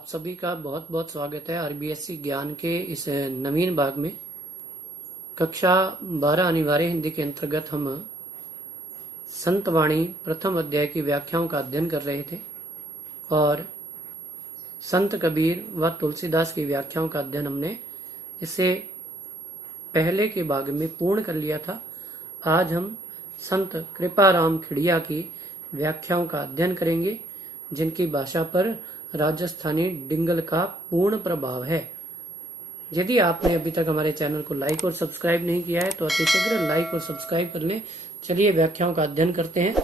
आप सभी का बहुत बहुत स्वागत है आरबीएससी ज्ञान के इस नवीन भाग में। कक्षा 12 अनिवार्य हिंदी के अंतर्गत हम संत वाणी प्रथम अध्याय की व्याख्याओं का अध्ययन कर रहे थे और संत कबीर व तुलसीदास की व्याख्याओं का अध्ययन हमने इससे पहले के भाग में पूर्ण कर लिया था। आज हम संत कृपाराम खिड़िया की व्याख्याओं का अध्ययन करेंगे, जिनकी भाषा पर राजस्थानी डिंगल का पूर्ण प्रभाव है। यदि आपने अभी तक हमारे चैनल को लाइक और सब्सक्राइब नहीं किया है तो अतिशीघ्र लाइक और सब्सक्राइब कर लें। चलिए व्याख्याओं का अध्ययन करते हैं।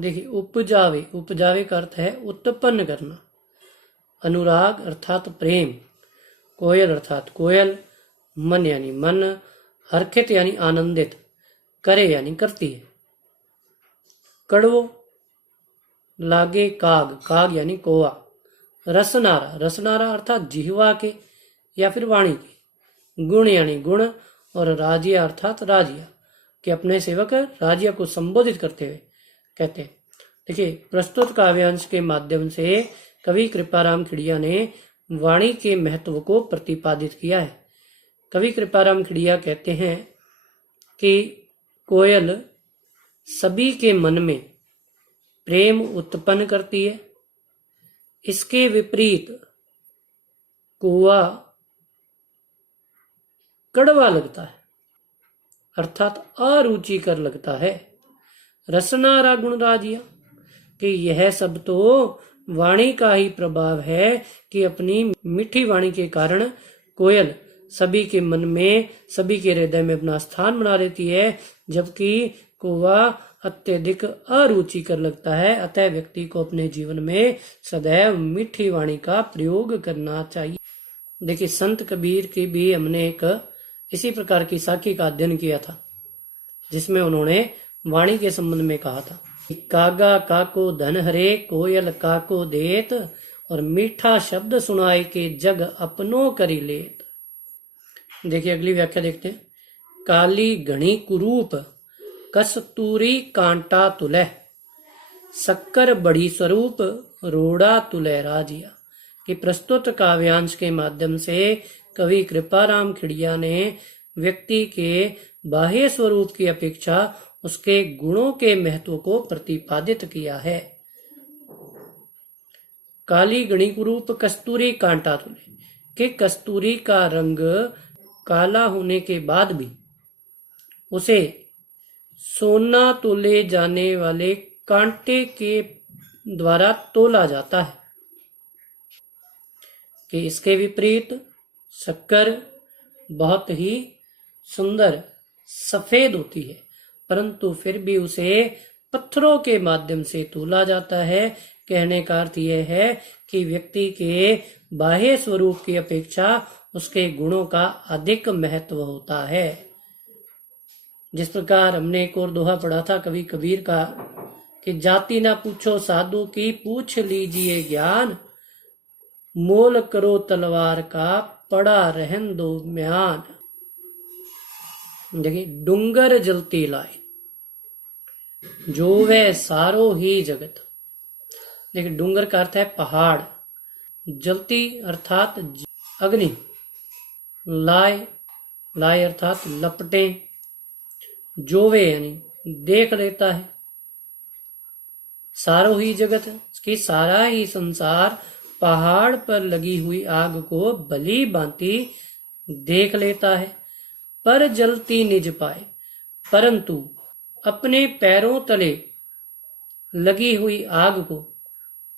देखिए, उपजावे, उपजावे का अर्थ है उत्पन्न करना। अनुराग अर्थात प्रेम। कोयल अर्थात कोयल। मन यानी मन। हर्षित यानी आनंदित। करे यानी करती है। कड़वो लागे काग, काग यानी कौवा। रसनारा, रसनारा अर्थात जिह्वा के या फिर वाणी के। गुण यानी गुण। और राजिया अर्थात राजिया कि अपने सेवक राजिया को संबोधित करते हुए कहते हैं। देखिए, प्रस्तुत काव्यांश के माध्यम से कवि कृपाराम खिड़िया ने वाणी के महत्व को प्रतिपादित किया है। कवि कृपाराम खिड़िया कहते हैं कि कोयल सभी के मन में प्रेम उत्पन्न करती है। इसके विपरीत कौवा कड़वा लगता है अर्थात अरुचिकर लगता है। रसनारा गुण राजिया कि यह सब तो वाणी का ही प्रभाव है कि अपनी मीठी वाणी के कारण कोयल सभी के मन में, सभी के हृदय में अपना स्थान बना लेती है, जबकि कौवा अत्यधिक अरुचिकर लगता है। अतः व्यक्ति को अपने जीवन में सदैव मीठी वाणी का प्रयोग करना चाहिए। देखिए, संत कबीर की भी हमने एक इसी प्रकार की साखी का अध्ययन किया था, जिसमें उन्होंने वाणी के संबंध में कहा था कि कागा काको धन हरे, कोयल काको देत, और मीठा शब्द सुनाए के जग अपनो करी लेत। देखिए, अगली व्याख्या देखते हैं। काली घनी कुरूप, कस्तूरी कांटा तुलय, शक्कर बड़ी स्वरूप, रोड़ा तुलय राजिया। कि प्रस्तुत काव्यांश के माध्यम से कवि कृपाराम खिड़िया ने व्यक्ति के बाह्य स्वरूप की अपेक्षा उसके गुणों के महत्व को प्रतिपादित किया है। काली घनी कुरूप, कस्तूरी कांटा तुलय कि कस्तूरी का रंग काला होने के बाद भी उसे सोना तोले जाने वाले कांटे के द्वारा तोला जाता है। कि इसके विपरीत शक्कर बहुत ही सुंदर सफेद होती है, परंतु फिर भी उसे पत्थरों के माध्यम से तोला जाता है। कहने का अर्थ यह है कि व्यक्ति के बाह्य स्वरूप की अपेक्षा उसके गुणों का अधिक महत्व होता है। जिस प्रकार हमने एक और दोहा पढ़ा था कवि कबीर का कि जाति ना पूछो साधु की, पूछ लीजिए ज्ञान, मोल करो तलवार का, पड़ा रहन दो म्यान। देखिए, डूंगर जलती लाए, जो वे सारो ही जगत। देखिए, डूंगर का अर्थ है पहाड़, जलती अर्थात अग्नि, लाए, लाए अर्थात लपटे, जोवे यानी देख लेता है, सारो ही जगत कि सारा ही संसार पहाड़ पर लगी हुई आग को भली भांति देख लेता है। पर जलती निज पाए, परंतु अपने पैरों तले लगी हुई आग को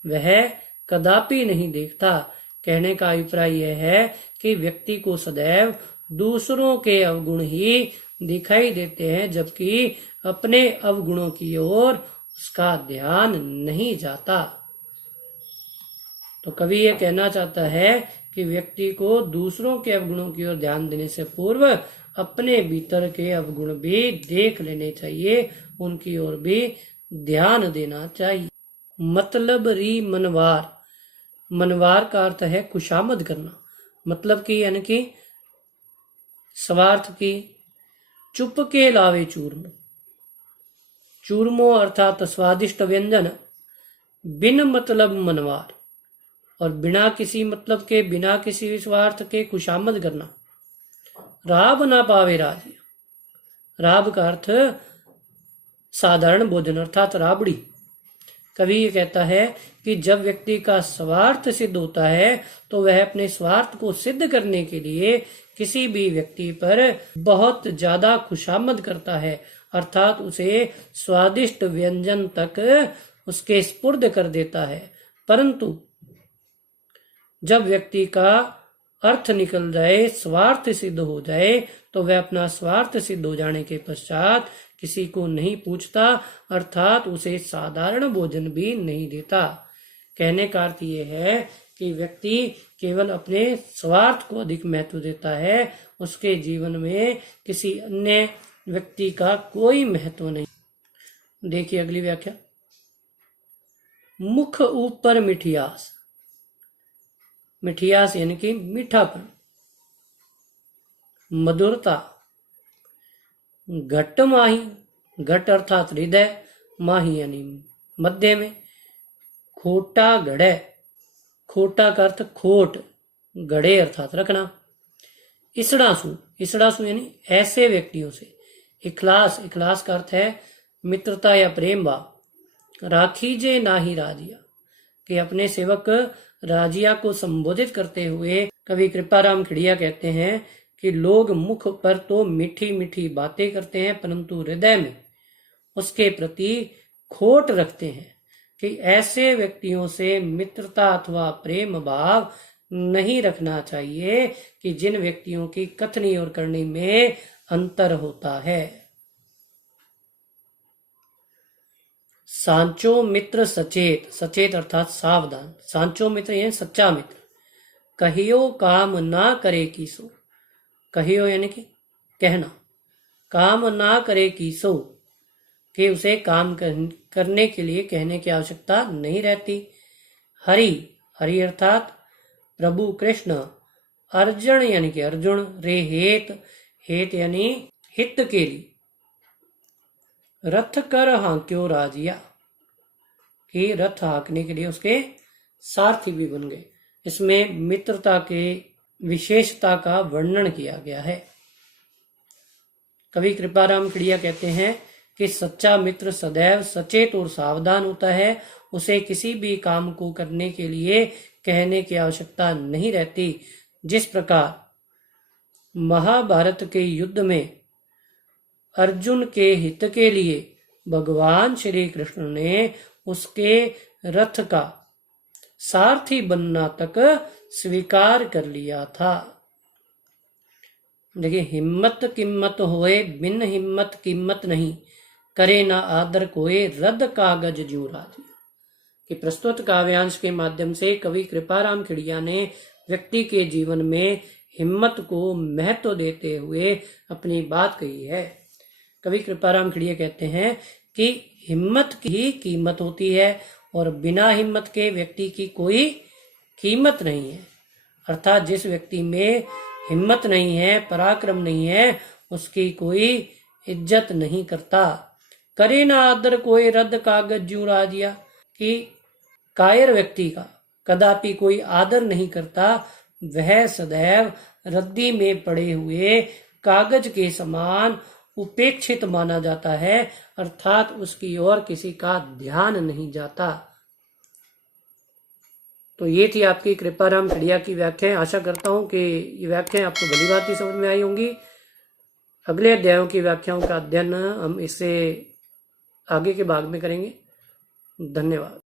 वह कदापि नहीं देखता। कहने का अभिप्राय यह है कि व्यक्ति को सदैव दूसरों के अवगुण ही दिखाई देते हैं, जबकि अपने अवगुणों की ओर उसका ध्यान नहीं जाता। तो कवि ये कहना चाहता है कि व्यक्ति को दूसरों के अवगुणों की ओर ध्यान देने से पूर्व अपने भीतर के अवगुण भी देख लेने चाहिए, उनकी ओर भी ध्यान देना चाहिए। मतलब री मनवार, मनवार का अर्थ है खुशामद करना, मतलब कि यानी कि स्वार्थ की। चुप के लावे चूरमो, चूरमो अर्थात स्वादिष्ट व्यंजन, बिन मतलब मनवार और बिना किसी मतलब के, बिना किसी स्वार्थ के खुशामद करना। राब ना पावे राजिया। राब का अर्थ साधारण भोजन अर्थात राबड़ी। कवि ये कहता है कि जब व्यक्ति का स्वार्थ सिद्ध होता है तो वह अपने स्वार्थ को सिद्ध करने के लिए किसी भी व्यक्ति पर बहुत ज्यादा खुशामद करता है, अर्थात उसे स्वादिष्ट व्यंजन तक उसके स्पुर्द कर देता है। परंतु जब व्यक्ति का अर्थ निकल जाए, स्वार्थ सिद्ध हो जाए, तो वह अपना स्वार्थ सिद्ध हो जाने के पश्चात किसी को नहीं पूछता, अर्थात उसे साधारण भोजन भी नहीं देता। कहने का अर्थ ये है कि व्यक्ति केवल अपने स्वार्थ को अधिक महत्व देता है, उसके जीवन में किसी अन्य व्यक्ति का कोई महत्व नहीं। देखिए अगली व्याख्या। मुख ऊपर मिठियास। मिठियास यानी कि मीठापन, मधुरता। घट माही, घट अर्थात हृदय, माही यानी मध्य में। खोटा घड़े, खोटा का अर्थ खोट, घड़े अर्थात रखना। इसड़ासु, इसड़ासु यानी ऐसे व्यक्तियों से। इखलास, इखलास का अर्थ है मित्रता या प्रेम भाव। राखीजे नाही राजिया, कि अपने सेवक राजिया को संबोधित करते हुए कवि कृपाराम खिड़िया कहते हैं कि लोग मुख पर तो मीठी मीठी बातें करते हैं, परंतु हृदय में उसके प्रति खोट रखते हैं, कि ऐसे व्यक्तियों से मित्रता अथवा प्रेम भाव नहीं रखना चाहिए कि जिन व्यक्तियों की कथनी और करनी में अंतर होता है। सांचो मित्र सचेत, सचेत अर्थात सावधान। सांचो मित्र यानी सच्चा मित्र। कहियो काम ना करे कीसो, कहियो यानी कि कहना, काम ना करे कीसो, कि उसे काम करने के लिए कहने की आवश्यकता नहीं रहती। हरि, हरि अर्थात प्रभु कृष्ण। अर्जुन यानी कि अर्जुन। रे हेत, हेत यानी हित के लिए। रथ कर हांक्यो राजिया, कि रथ हाँकने के लिए उसके सारथी भी बन गए। इसमें मित्रता के विशेषता का वर्णन किया गया है। कवि कृपाराम खिड़िया कहते हैं कि सच्चा मित्र सदैव सचेत और सावधान होता है, उसे किसी भी काम को करने के लिए कहने की आवश्यकता नहीं रहती। जिस प्रकार महाभारत के युद्ध में अर्जुन के हित के लिए भगवान श्री कृष्ण ने उसके रथ का सारथी बनना तक स्वीकार कर लिया था। देखिए, हिम्मत किम्मत होए बिन हिम्मत कीमत नहीं, करे ना आदर कोई रद्द कागज ज्यों राजिया। कि प्रस्तुत काव्यांश के माध्यम से कवि कृपाराम खिड़िया ने व्यक्ति के जीवन में हिम्मत को महत्व देते हुए अपनी बात कही है। कवि कृपाराम खिड़िया कहते हैं कि हिम्मत की ही कीमत होती है और बिना हिम्मत के व्यक्ति की कोई कीमत नहीं है। अर्थात जिस व्यक्ति में हिम्मत नहीं है, पराक्रम नहीं है, उसकी कोई इज्जत नहीं करता। करे ना आदर कोई रद्द कागज ज्यों राजिया, कि कायर व्यक्ति का कदापि कोई आदर नहीं करता, वह सदैव रद्दी में पड़े हुए कागज के समान उपेक्षित माना जाता है, अर्थात उसकी ओर किसी का ध्यान नहीं जाता। तो ये थी आपकी कृपाराम खिड़िया की व्याख्याएं। आशा करता हूं कि ये व्याख्याएं आपको भली भांति समझ में आई होंगी। अगले अध्यायों की व्याख्याओं का अध्ययन हम इससे आगे के भाग में करेंगे। धन्यवाद।